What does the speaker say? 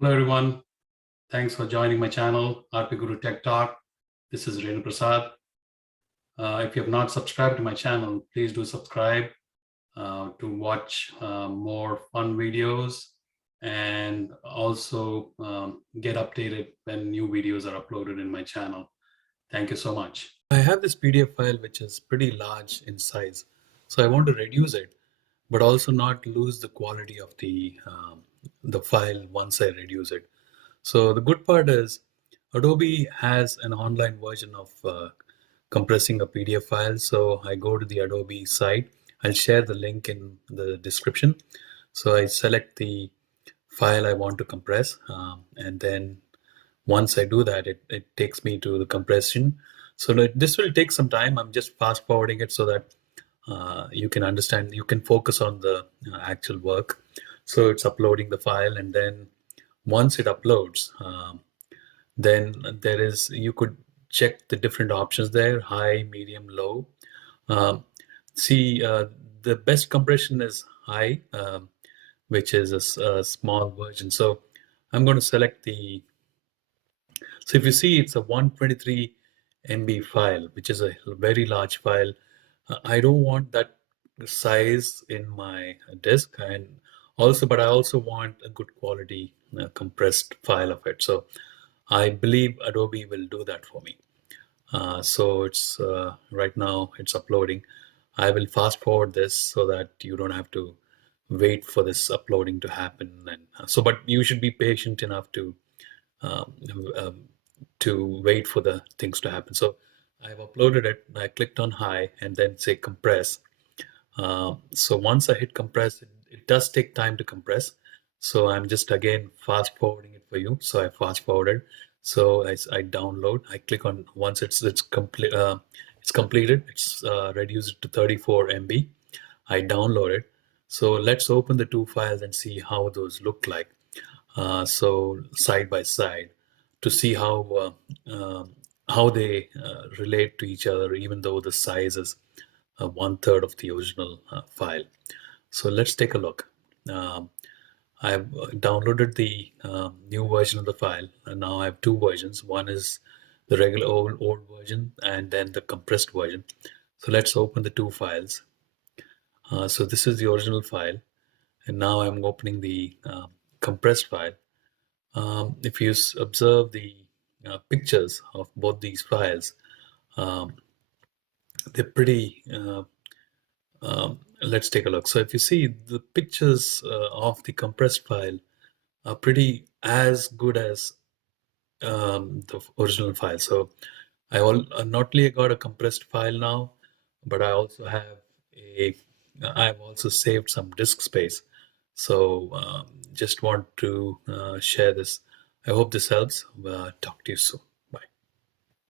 Hello, everyone. Thanks for joining my channel, RP Guru Tech Talk. This is Renu Prasad. If you have not subscribed to my channel, please do subscribe to watch more fun videos and also get updated when new videos are uploaded in my channel. Thank you so much. I have this PDF file which is pretty large in size, so I want to reduce it, but also not lose the quality of the file once I reduce it. So the good part is Adobe has an online version of compressing a PDF file. So I go to the Adobe site. I'll share the link in the description. So I select the file I want to compress, and then once I do that, it takes me to the compression. So this will take some time. I'm just fast forwarding it so that you can understand, you can focus on the actual work. So it's uploading the file, and then once it uploads, then you could check the different options there: high, medium, low. Um, see, the best compression is high, which is a small version. So I'm going to select the. So if you see, it's a 123 MB file, which is a very large file. I don't want that size in my disk, and also, but I also want a good quality compressed file of it. So I believe Adobe will do that for me. So it's right now it's uploading. I will fast forward this so that you don't have to wait for this uploading to happen. And but you should be patient enough um, um, to wait for the things to happen. So I've uploaded it. I clicked on high and then say compress. So once I hit compress, it does take time to compress. So I'm just again fast forwarding it for you. So I fast forwarded. So I download. I click on once it's complete. It's completed. It's reduced to 34 MB. I download it. So let's open the two files and see how those look like. So side by side to see how they relate to each other, even though the size is 1/3 of the original file. So let's take a look. Um, I've downloaded the new version of the file, and now I have two versions. One is the regular old version, and then the compressed version. So let's open the two files. So this is the original file, and now I'm opening the compressed file. If you observe the pictures of both these files, um, they're pretty. Let's take a look. So if you see, the pictures of the compressed file are pretty as good as the original file. So not only got a compressed file now, but I've also saved some disk space. So just want to share this. I hope this helps. Talk to you soon.